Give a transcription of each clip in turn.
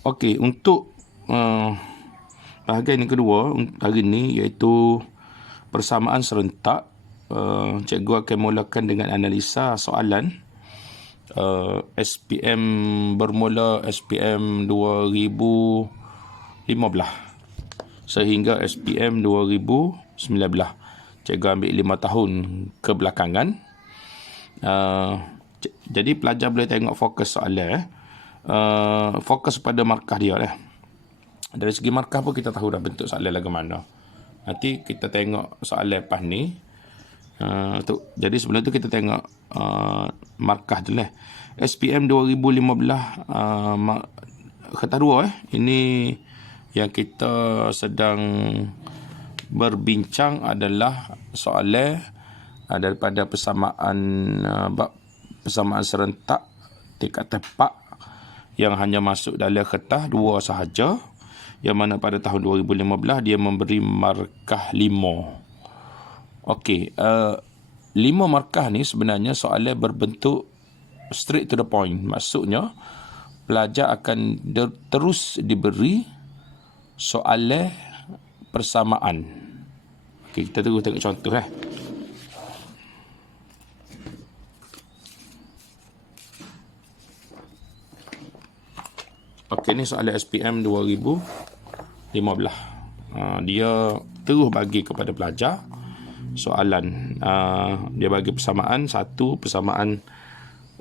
Okey, untuk bahagian yang kedua hari ini iaitu persamaan serentak. Cikgu akan mulakan dengan analisa soalan SPM bermula SPM 2015 sehingga SPM 2019. Cikgu ambil 5 tahun kebelakangan. Jadi pelajar boleh tengok fokus soalan. Fokus pada markah dia lah. Dari segi markah pun kita tahu dah bentuk soalan lagu mana. Nanti kita tengok soalan lepas ni. Jadi sebelum tu kita tengok markah tu lah. SPM 2015 kata dua ini yang kita sedang berbincang adalah soalan daripada persamaan persamaan serentak tingkat tepat yang hanya masuk dalam kertas 2 sahaja, yang mana pada tahun 2015 dia memberi markah 5. Okey, 5 markah ni sebenarnya soalan berbentuk straight to the point. Maksudnya pelajar akan terus diberi soalan persamaan. Okey, kita terus tengok contoh lah. Okey, ni soalan SPM 2015. Dia terus bagi kepada pelajar soalan. Dia bagi persamaan satu, persamaan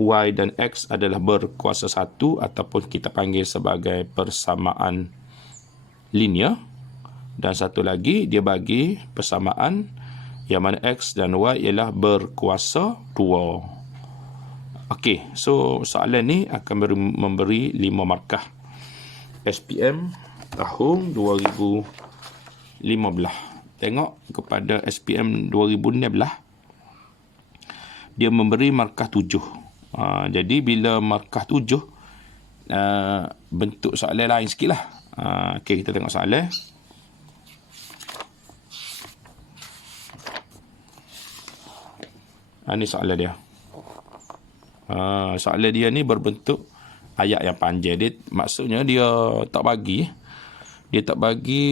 Y dan X adalah berkuasa satu ataupun kita panggil sebagai persamaan linear. Dan satu lagi dia bagi persamaan yang mana X dan Y ialah berkuasa 2. Okey, so soalan ni akan memberi 5 markah. SPM tahun 2015. Tengok kepada SPM 2016. Dia memberi markah 7. Jadi bila markah 7, bentuk soalan lain sikit lah. Okey, kita tengok soalan. Ini soalan dia. Soalan dia ni berbentuk ayat yang panjang. Dia, maksudnya dia tak bagi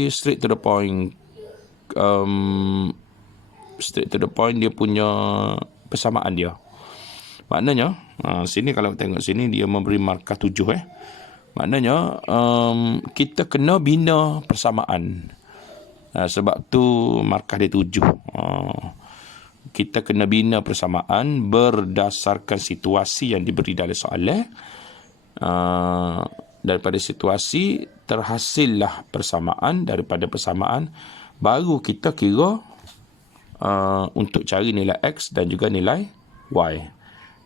straight to the point. Straight to the point dia punya persamaan dia. Maknanya sini kalau tengok sini dia memberi markah 7 Maknanya kita kena bina persamaan. Sebab tu markah dia 7. Kita kena bina persamaan berdasarkan situasi yang diberi dalam soalan. Daripada situasi terhasillah persamaan. Daripada persamaan baru kita kira untuk cari nilai X dan juga nilai Y.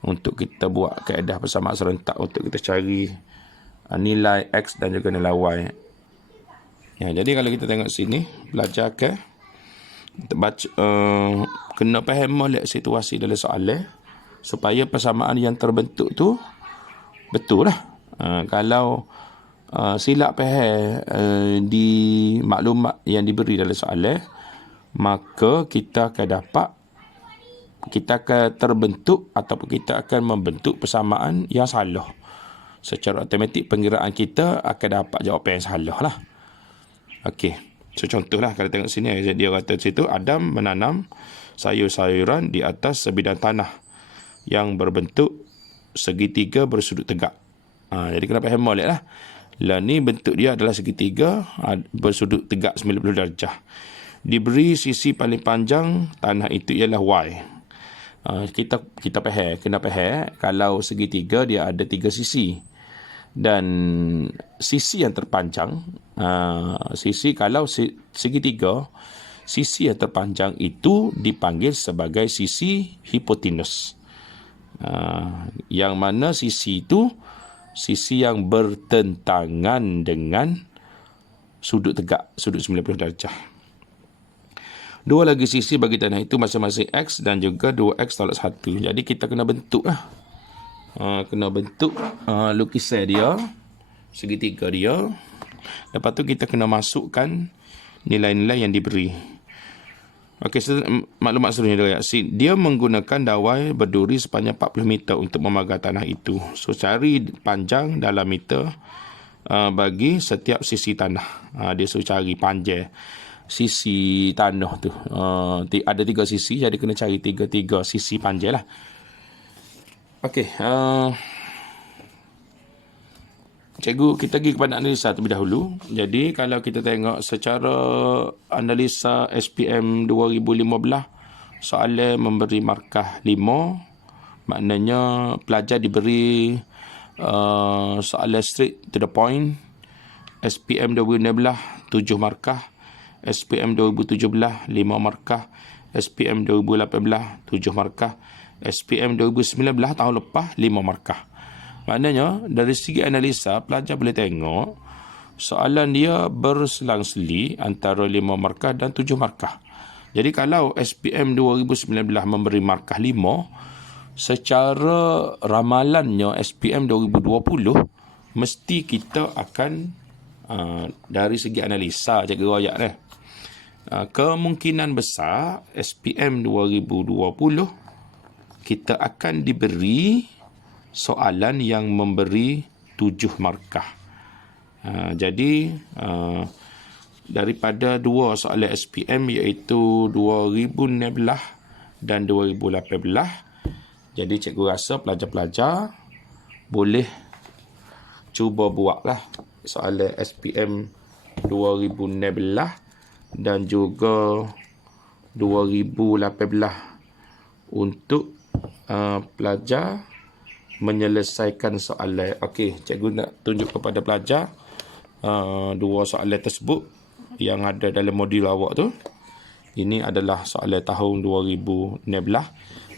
Untuk kita buat kaedah persamaan serentak untuk kita cari nilai X dan juga nilai Y. Ya, jadi kalau kita tengok sini, belajar baca, kena faham molek situasi dalam soalan supaya persamaan yang terbentuk tu betul lah. Kalau silap faham di maklumat yang diberi dalam soalan, maka kita akan terbentuk ataupun kita akan membentuk persamaan yang salah. Secara automatik pengiraan kita akan dapat jawapan yang salah lah. Okey, so contohlah kalau tengok sini, dia kata situ Adam menanam sayur-sayuran di atas sebidang tanah yang berbentuk segitiga bersudut tegak. Jadi kena faham molek lah. Lah ni bentuk dia adalah segitiga bersudut tegak 90 darjah. Diberi sisi paling panjang tanah itu ialah Y. Kita faham, kena faham kalau segitiga dia ada 3 sisi. Dan sisi yang terpanjang, kalau segitiga, sisi yang terpanjang itu dipanggil sebagai sisi hipotenus. Yang mana sisi itu sisi yang bertentangan dengan sudut tegak, sudut 90 darjah. Dua lagi sisi bagi tanah itu masing-masing X dan juga 2X tolak 1. Jadi kita kena bentuk lah. Kena bentuk lukisan dia, segitiga dia. Lepas tu kita kena masukkan nilai-nilai yang diberi. Okey, maklumat seterusnya dia menggunakan dawai berduri sepanjang 40 meter untuk memagar tanah itu. So cari panjang dalam meter bagi setiap sisi tanah. Dia suruh cari panjang sisi tanah tu. Ada 3 sisi, jadi kena cari tiga sisi panjang lah. Okey, cikgu, kita pergi kepada analisa terlebih dahulu. Jadi kalau kita tengok secara analisa SPM 2015, soalan memberi markah 5. Maknanya pelajar diberi soalan straight to the point. SPM 2016 7 markah, SPM 2017 5 markah, SPM 2018 7 markah, SPM 2019 tahun lepas 5 markah. Maknanya dari segi analisa, pelajar boleh tengok soalan dia berselang-seli antara 5 markah dan 7 markah. Jadi kalau SPM 2019 memberi markah 5, secara ramalannya SPM 2020 mesti kita akan dari segi analisa cikgu royak ni, kemungkinan besar SPM 2020 kita akan diberi soalan yang memberi 7 markah. Jadi daripada 2 soalan SPM iaitu 2016 dan 2018, jadi cikgu rasa pelajar-pelajar boleh cuba buatlah soalan SPM 2016 dan juga 2018 untuk pelajar menyelesaikan soalan. Okey, cikgu nak tunjuk kepada pelajar 2 soalan tersebut yang ada dalam modul awak tu. Ini adalah soalan tahun 2016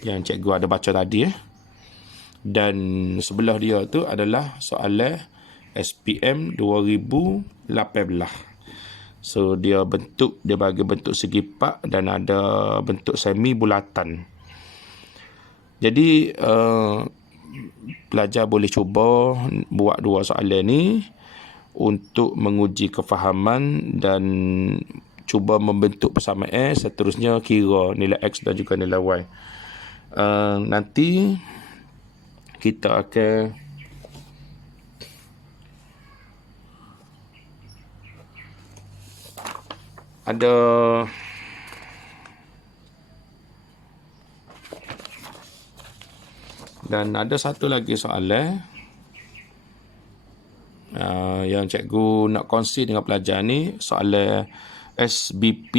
yang cikgu ada baca tadi. Dan sebelah dia tu adalah soalan SPM 2018. So dia bagi bentuk segi pak dan ada bentuk semi bulatan. Jadi pelajar boleh cuba buat 2 soalan ni untuk menguji kefahaman dan cuba membentuk persamaan, seterusnya kira nilai X dan juga nilai Y. Nanti kita akan ada dan ada satu lagi soalan yang cikgu nak kongsi dengan pelajar ni, soalan SBP,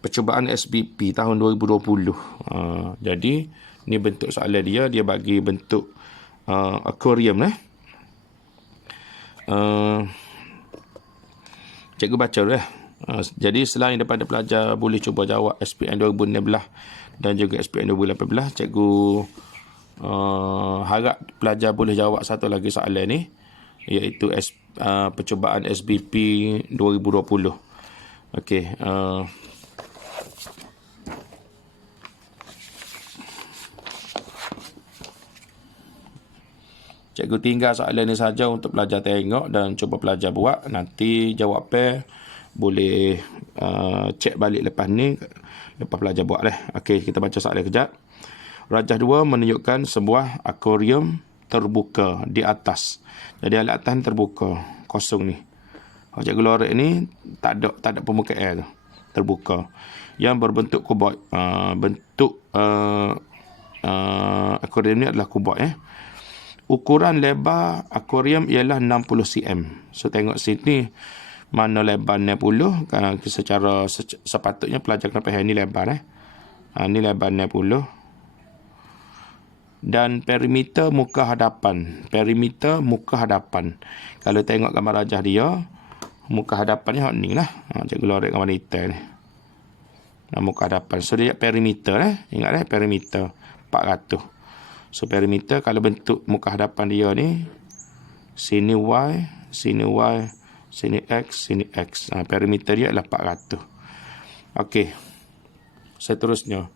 percubaan SBP tahun 2020. Jadi ni bentuk soalan dia bagi bentuk akuarium cikgu baca dulu . Jadi selain daripada pelajar boleh cuba jawab SPM 2016 dan juga SPM 2018, cikgu harap pelajar boleh jawab satu lagi soalan ni, iaitu percubaan SBP 2020. Okey, cikgu tinggal soalan ni saja untuk pelajar tengok dan cuba pelajar buat. Nanti jawapan boleh cek balik lepas ni, lepas pelajar buat lah. Okey, kita baca soalan kejap. Rajah 2 menunjukkan sebuah akuarium terbuka di atas. Jadi alat atas ni terbuka, kosong ni. Cikgu lorek ni tak ada permukaan tu, terbuka. Yang berbentuk kuboid. Bentuk akuarium ni adalah kuboid. Ukuran lebar akuarium ialah 60 cm. So tengok sini mana lebar 60. Secara sepatutnya pelajar kena faham ni lebar ni lebar 60. Dan perimeter muka hadapan. Perimeter muka hadapan. Kalau tengok gambar rajah dia, muka hadapan ni lah. Cikgu lorek gambar hitam ni. Muka hadapan. So dia perimeter Ingat perimeter 400. So perimeter, kalau bentuk muka hadapan dia ni, sini Y, sini Y, sini X, sini X. Perimeter dia adalah 400. Okey. Seterusnya,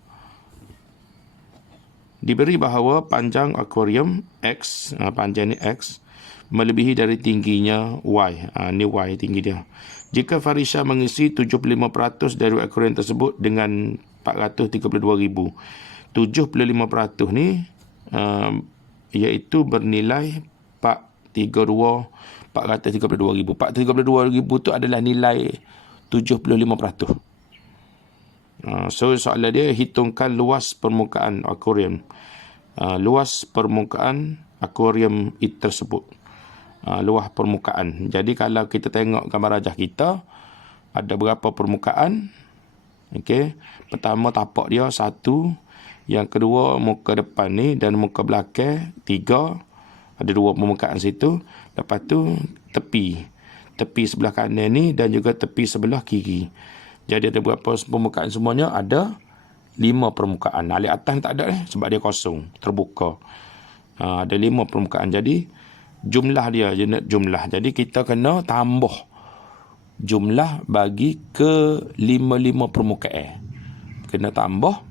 diberi bahawa panjang akuarium X, panjang ni X, melebihi dari tingginya Y. Ni Y tinggi dia. Jika Farisha mengisi 75% dari akuarium tersebut dengan 432,000. 75% ni iaitu bernilai 432, 432,000. 432,000 tu adalah nilai 75%. So soalan dia, hitungkan luas permukaan akuarium. Luas permukaan akuarium tersebut. Luas permukaan. Jadi kalau kita tengok gambar rajah kita, ada berapa permukaan? Okey. Pertama tapak dia 1, yang kedua muka depan ni dan muka belakang 3. Ada 2 permukaan situ. Lepas tu tepi sebelah kanan ni dan juga tepi sebelah kiri. Jadi ada berapa permukaan semuanya? Ada 5 permukaan. Alih atas tak ada sebab dia kosong, terbuka. Ada 5 permukaan. Jadi jumlah dia, unit jumlah. Jadi kita kena tambah jumlah bagi ke 55 permukaan. Kena tambah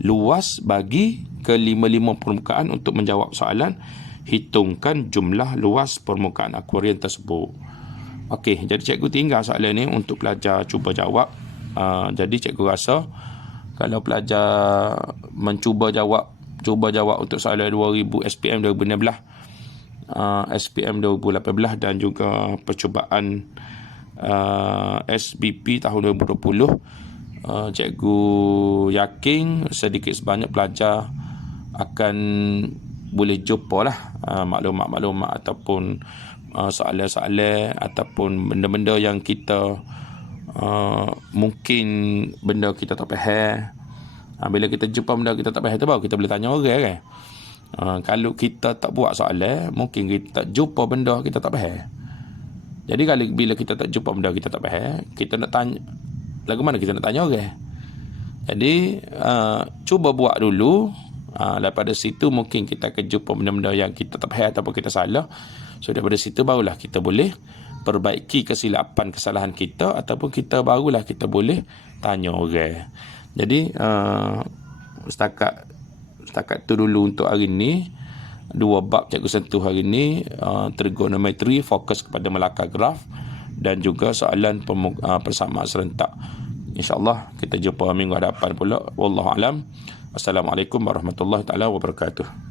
luas bagi ke 55 permukaan untuk menjawab soalan. Hitungkan jumlah luas permukaan akuarium tersebut. Okey, jadi cikgu tinggal soalan ni untuk pelajar cuba jawab. Jadi cikgu rasa kalau pelajar mencuba jawab untuk soalan 2000 SPM 2016, SPM 2018 dan juga percubaan SBP tahun 2020, cikgu yakin sedikit sebanyak pelajar akan boleh jumpa lah maklumat-maklumat ataupun soalan-soalan ataupun benda-benda yang kita mungkin benda kita tak faham. Bila kita jumpa benda kita tak faham tu baru kita boleh tanya orang kan. Kalau kita tak buat soalan, mungkin kita tak jumpa benda kita tak faham. Jadi bila kita tak jumpa benda kita tak faham, kita nak tanya, lagu mana kita nak tanya orang? Jadi cuba buat dulu. Daripada situ mungkin kita akan jumpa benda-benda yang kita tak faham ataupun kita salah. So daripada situ barulah kita boleh perbaiki kesalahan kita, ataupun kita barulah kita boleh tanya orang. Jadi setakat tu dulu untuk hari ni. 2 bab cikgu sentuh hari ni, trigonometri, fokus kepada melakar graf dan juga soalan persamaan serentak. InsyaAllah kita jumpa minggu hadapan pula. Wallahualam. Assalamualaikum warahmatullahi taala wabarakatuh.